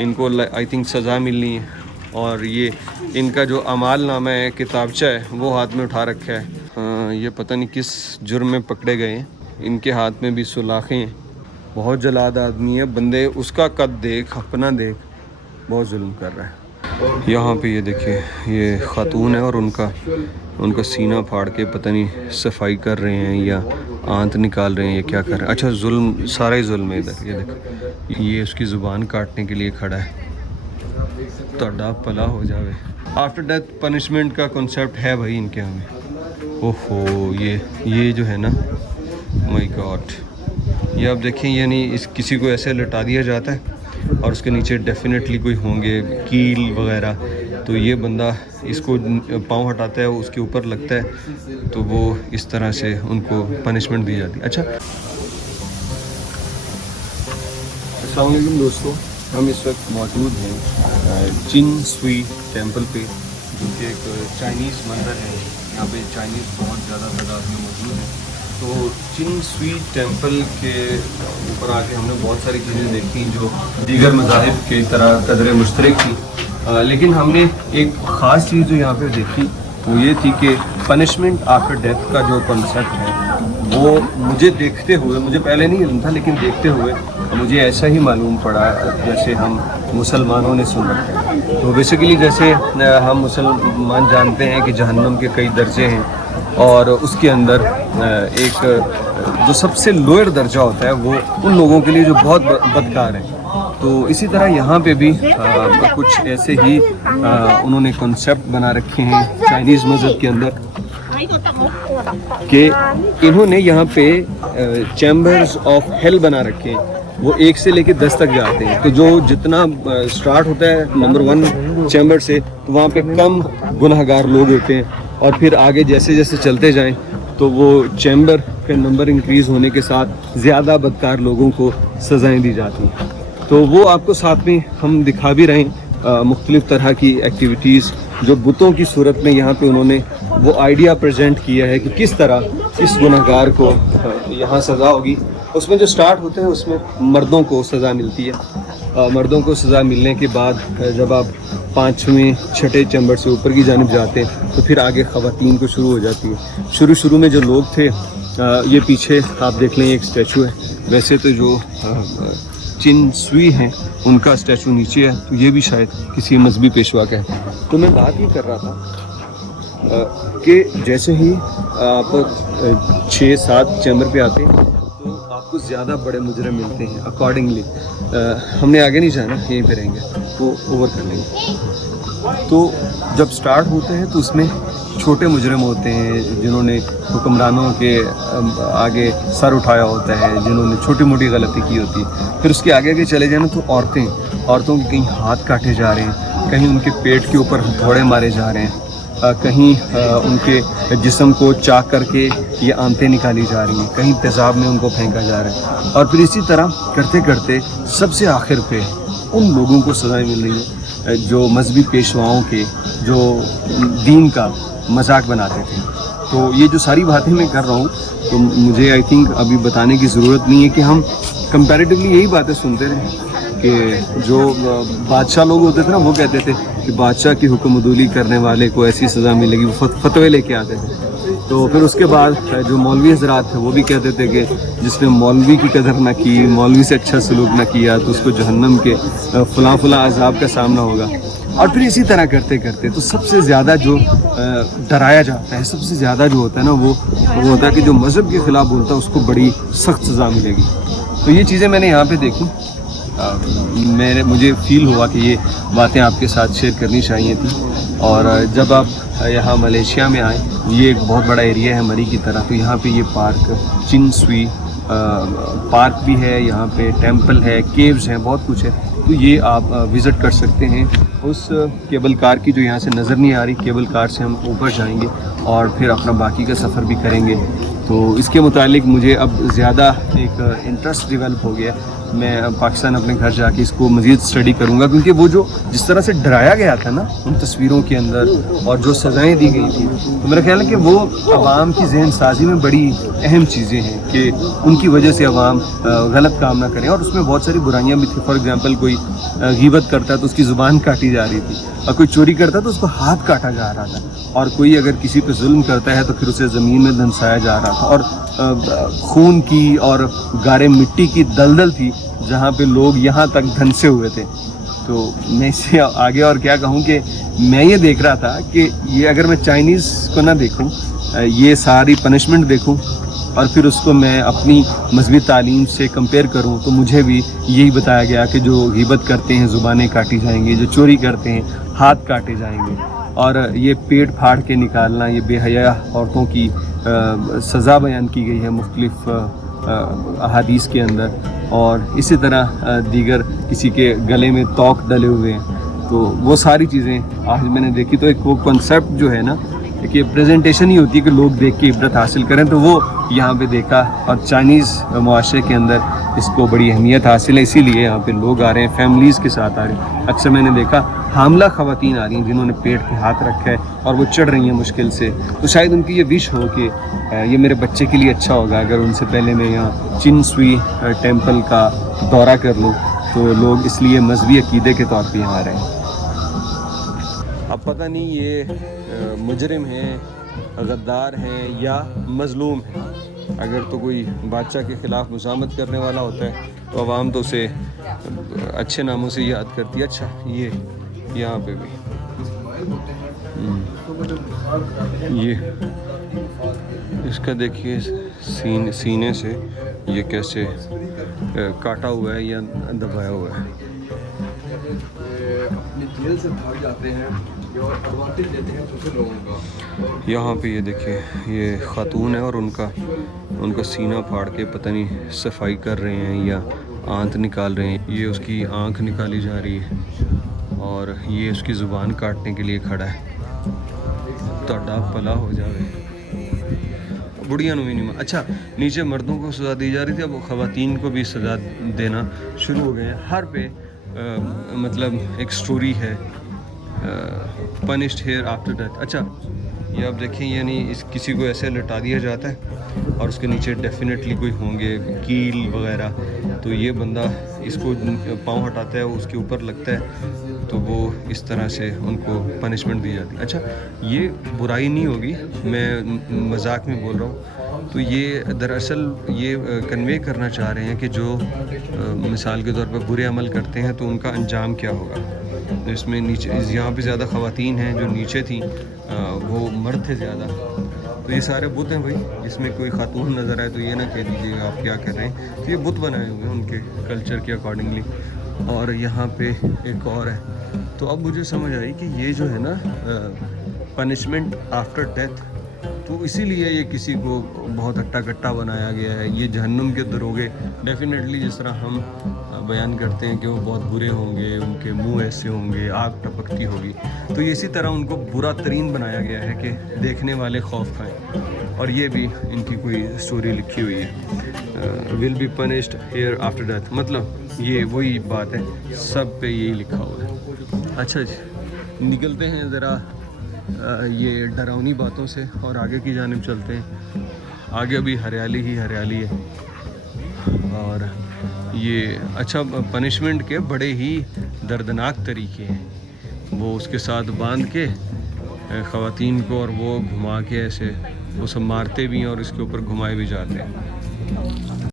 इनको I think सज़ा मिलनी है, और ये इनका जो अमाल नामा है, किताबचा है, वो हाथ में उठा रखा है। ये पता नहीं किस जुर्म में पकड़े गए हैं। इनके हाथ में भी सुलाखें हैं। बहुत जलाद आदमी है। बंदे उसका कद देख, अपना देख, बहुत जुल्म कर रहा है। यहाँ पे ये देखिए, ये खातून है और उनका सीना फाड़ के पता नहीं सफाई कर रहे हैं या आंत निकाल रहे हैं या क्या कर रहे हैं। अच्छा, जुल्म, सारा ही जुल्म है इधर। ये देखो, ये उसकी ज़ुबान काटने के लिए खड़ा है। तोड़ा पला हो जावे। आफ्टर डेथ पनिशमेंट का कॉन्सेप्ट है भाई इनके हमें। ओहो, ये जो है ना, माय गॉड, ये आप देखें, यानी किसी को ऐसे लटा दिया जाता है और उसके नीचे डेफिनेटली कोई होंगे कील वगैरह, तो ये बंदा इसको पाँव हटाता है, उसके ऊपर लगता है, तो वो इस तरह से उनको पनिशमेंट दी जाती है। अच्छा, अस्सलाम वालेकुम दोस्तों, हम इस वक्त मौजूद हैं चिन स्वी टेम्पल पे, जो कि एक चाइनीज़ मंदिर है। यहाँ पे चाइनीज़ बहुत ज़्यादा तादाद में मौजूद है। तो चिन स्वी टेम्पल के ऊपर आके हमने बहुत सारी चीज़ें देखी जो दीगर मज़ाहिब की तरह कदर मुश्तरक थी, लेकिन हमने एक ख़ास चीज़ जो यहाँ पे देखी वो ये थी कि पनिशमेंट आफ्टर डेथ का जो कॉन्सेप्ट है, वो मुझे देखते हुए, मुझे पहले नहीं इल्म था, लेकिन देखते हुए मुझे ऐसा ही मालूम पड़ा जैसे हम मुसलमानों ने सुन रखा है। तो बेसिकली जैसे हम मुसलमान जानते हैं कि जहन्नम के कई दर्जे हैं, और उसके अंदर एक जो सबसे लोअर दर्जा होता है वो उन लोगों के लिए जो बहुत बदकार हैं। तो इसी तरह यहाँ पे भी कुछ ऐसे ही उन्होंने कॉन्सेप्ट बना रखे हैं चाइनीज़ मज़हब के अंदर, कि इन्होंने यहाँ पे चैम्बर्स ऑफ हेल बना रखे हैं। वो 1 से लेकर 10 तक जाते हैं। तो जो जितना स्टार्ट होता है नंबर 1 चैम्बर से, तो वहाँ पे कम गुनहगार लोग होते हैं, और फिर आगे जैसे जैसे चलते जाएं तो वो चैम्बर का नंबर इंक्रीज़ होने के साथ ज़्यादा बदकार लोगों को सज़ाएं दी जाती हैं। तो वो आपको साथ में हम दिखा भी रहे हैं मुख्तलिफ़ तरह की एक्टिविटीज़ जो बुतों की सूरत में यहाँ पे उन्होंने वो आइडिया प्रेजेंट किया है कि किस तरह इस गुनहगार को यहाँ सज़ा होगी। उसमें जो स्टार्ट होते हैं उसमें मर्दों को सज़ा मिलती है। मर्दों को सज़ा मिलने के बाद जब आप 5वें 6ठे चैम्बर से ऊपर की जानिब जाते हैं तो फिर आगे ख़वातीन को शुरू हो जाती है। शुरू में जो लोग थे, ये पीछे आप देख लें एक स्टैचू है। वैसे तो जो चिन स्वी हैं उनका स्टैचू नीचे है, तो ये भी शायद किसी मजहबी पेशवा का है। तो मैं बात ही कर रहा था कि जैसे ही आप 6-7 चैम्बर पे आते हैं तो आपको ज़्यादा बड़े मुजरिम मिलते हैं। अकॉर्डिंगली हमने आगे नहीं जाना, यहीं पे रहेंगे, वो ओवर कर लेंगे। तो जब स्टार्ट होते हैं तो उसमें छोटे मुजरिम होते हैं जिन्होंने हुक्मरानों के आगे सर उठाया होता है, जिन्होंने छोटी मोटी गलती की होती है। फिर उसके आगे चले जाना तो औरतों के कहीं हाथ काटे जा रहे हैं, कहीं उनके पेट के ऊपर हथौड़े मारे जा रहे हैं, कहीं उनके जिस्म को चाक करके ये आंतें निकाली जा रही हैं, कहीं तेज़ाब में उनको फेंका जा रहा है। और फिर इसी तरह करते करते सबसे आखिर पे उन लोगों को सज़ाएं मिल रही है जो मजहबी पेशवाओं के, जो दीन का मजाक बनाते थे। तो ये जो सारी बातें मैं कर रहा हूँ, तो मुझे आई थिंक अभी बताने की ज़रूरत नहीं है कि हम कंपैरेटिवली यही बातें सुनते रहे कि जो बादशाह लोग होते थे ना, वो कहते थे कि बादशाह की हुक्मदुली करने वाले को ऐसी सज़ा मिलेगी, वो फतवे लेके आते थे। तो फिर उसके बाद जो मौलवी हज़रात थे वो भी कहते थे कि जिसने मौलवी की कदर ना की, मौलवी से अच्छा सलूक ना किया, तो उसको जहन्नम के फलां अज़ाब का सामना होगा। और फिर इसी तरह करते करते तो सबसे ज़्यादा जो डराया जाता है, सबसे ज़्यादा जो होता है ना, वो होता है कि जो मज़हब के ख़िलाफ़ बोलता है उसको बड़ी सख्त सज़ा मिलेगी। तो ये चीज़ें मैंने यहाँ पे देखी। मुझे फ़ील हुआ कि ये बातें आपके साथ शेयर करनी चाहिए थी। और जब आप यहाँ मलेशिया में आए, ये एक बहुत बड़ा एरिया है मरी की तरह, तो यहाँ पे ये पार्क चिन स्वी पार्क भी है, यहाँ पे टेंपल है, केव्स हैं, बहुत कुछ है। तो ये आप विज़िट कर सकते हैं। उस केबल कार की जो यहाँ से नज़र नहीं आ रही, केबल कार से हम ऊपर जाएंगे और फिर अपना बाकी का सफ़र भी करेंगे। तो इसके मुतालिक मुझे अब ज़्यादा एक इंटरेस्ट डेवलप हो गया میں پاکستان اپنے گھر جا کے اس کو مزید اسٹڈی کروں گا، کیونکہ وہ جو جس طرح سے ڈرایا گیا تھا نا ان تصویروں کے اندر اور جو سزائیں دی گئی تھیں، تو میرا خیال ہے کہ وہ عوام کی ذہن سازی میں بڑی اہم چیزیں ہیں کہ ان کی وجہ سے عوام غلط کام نہ کریں. اور اس میں بہت ساری برائیاں بھی تھیں. فار ایگزامپل کوئی غیبت کرتا ہے تو اس کی زبان کاٹی جا رہی تھی، اور کوئی چوری کرتا ہے تو اس کو ہاتھ کاٹا جا رہا تھا، اور کوئی اگر کسی پہ ظلم کرتا ہے تو پھر اسے زمین میں دھنسایا جا رہا تھا. اور خون کی اور گارے مٹی کی دلدل تھی جہاں پہ لوگ یہاں تک دھنسے ہوئے تھے. تو میں اس سے آگے اور کیا کہوں کہ میں یہ دیکھ رہا تھا کہ یہ اگر میں چائنیز کو نہ دیکھوں، یہ ساری پنشمنٹ دیکھوں اور پھر اس کو میں اپنی مذہبی تعلیم سے کمپیئر کروں، تو مجھے بھی یہی بتایا گیا کہ جو غیبت کرتے ہیں زبانیں کاٹی جائیں گی، جو چوری کرتے ہیں ہاتھ کاٹے جائیں گے، اور یہ پیٹ پھاڑ کے نکالنا، یہ بے حیا عورتوں کی سزا بیان کی گئی ہے مختلف احادیث کے اندر. اور اسی طرح دیگر کسی کے گلے میں توق ڈلے ہوئے ہیں. تو وہ ساری چیزیں آج میں نے دیکھی. تو ایک وہ کنسیپٹ جو ہے نا کہ پریزنٹیشن ہی ہوتی ہے کہ لوگ دیکھ کے عبرت حاصل کریں، تو وہ یہاں پہ دیکھا. اور چائنیز معاشرے کے اندر اس کو بڑی اہمیت حاصل ہے، اسی لیے یہاں پہ لوگ آ رہے ہیں، فیملیز کے ساتھ آ رہے ہیں. اکثر میں نے دیکھا حاملہ خواتین آ رہی ہیں جنہوں نے پیٹ پہ ہاتھ رکھا ہے اور وہ چڑھ رہی ہیں مشکل سے. تو شاید ان کی یہ وش ہو کہ یہ میرے بچے کے لیے اچھا ہوگا اگر ان سے پہلے میں یہاں چن سوئی ٹیمپل کا دورہ کر لوں. تو لوگ اس لیے مذہبی عقیدے کے طور پہ یہاں آ رہے ہیں. اب پتہ نہیں یہ مجرم ہیں، غدار ہیں یا مظلوم ہیں. اگر تو کوئی بادشاہ کے خلاف مزاحمت کرنے والا ہوتا ہے تو عوام تو اسے اچھے ناموں سے یاد کرتی ہے. اچھا یہ یہاں پہ بھی یہ اس کا دیکھیے سینے سے یہ کیسے کاٹا ہوا ہے یا دبایا ہوا ہے. اپنی جیل سے بھاگ جاتے ہیں اور ایڈوانٹیج دیتے ہیں دوسرے لوگوں کا. یہاں پہ یہ دیکھیے یہ خاتون ہے اور ان کا سینہ پھاڑ کے پتہ نہیں صفائی کر رہے ہیں یا آنت نکال رہے ہیں. یہ اس کی آنکھ نکالی جا رہی ہے اور یہ اس کی زبان کاٹنے کے لیے کھڑا ہے. تہاڈا بھلا ہو جاوے. بڑھیاں نو نہیں. اچھا نیچے مردوں کو سزا دی جا رہی تھی، اب خواتین کو بھی سزا دینا شروع ہو گئے ہیں. ہر پہ مطلب ایک سٹوری ہے پنشڈ ہیئر آفٹر ڈیتھ. اچھا یہ آپ دیکھیں یعنی کسی کو ایسے لٹا دیا جاتا ہے اور اس کے نیچے ڈیفینیٹلی کوئی ہوں گے کیل وغیرہ، تو یہ بندہ اس کو پاؤں ہٹاتا ہے، اس کے اوپر لگتا ہے، تو وہ اس طرح سے ان کو پنشمنٹ دی جاتی ہے. اچھا یہ برائی نہیں ہوگی، میں مذاق میں بول رہا ہوں. تو یہ دراصل یہ کنوے کرنا چاہ رہے ہیں کہ جو مثال کے طور پر برے عمل کرتے ہیں تو ان کا انجام کیا ہوگا. اس میں نیچے یہاں پہ زیادہ خواتین ہیں، جو نیچے تھیں وہ مرد تھے زیادہ. تو یہ سارے بت ہیں بھائی، جس میں کوئی خاتون نظر آئے تو یہ نہ کہہ دیجیے آپ کیا کر رہے ہیں. تو یہ بت بنائے ہوئے ہیں ان کے کلچر کے اکارڈنگلی. اور یہاں پہ ایک اور ہے. تو اب مجھے سمجھ آئی کہ یہ جو ہے نا پنشمنٹ آفٹر ڈیتھ، تو اسی لیے یہ کسی کو بہت ہٹا کٹا بنایا گیا ہے. یہ جہنم کے دروگے ڈیفینیٹلی جس طرح ہم بیان کرتے ہیں کہ وہ بہت برے ہوں گے، ان کے منہ ایسے ہوں گے، آگ ٹپکتی ہوگی، تو اسی طرح ان کو برا ترین بنایا گیا ہے کہ دیکھنے والے خوف کھائیں. اور یہ بھی ان کی کوئی سٹوری لکھی ہوئی ہے، will be punished here after death. مطلب یہ وہی بات ہے، سب پہ یہی لکھا ہوا ہے. اچھا جی نکلتے ہیں ذرا یہ ڈراؤنی باتوں سے اور آگے کی جانب چلتے ہیں. آگے ابھی ہریالی ہی ہریالی ہے. اور یہ اچھا پنشمنٹ کے بڑے ہی دردناک طریقے ہیں. وہ اس کے ساتھ باندھ کے خواتین کو اور وہ گھما کے ایسے وہ سب مارتے بھی ہیں اور اس کے اوپر گھمائے بھی جاتے ہیں.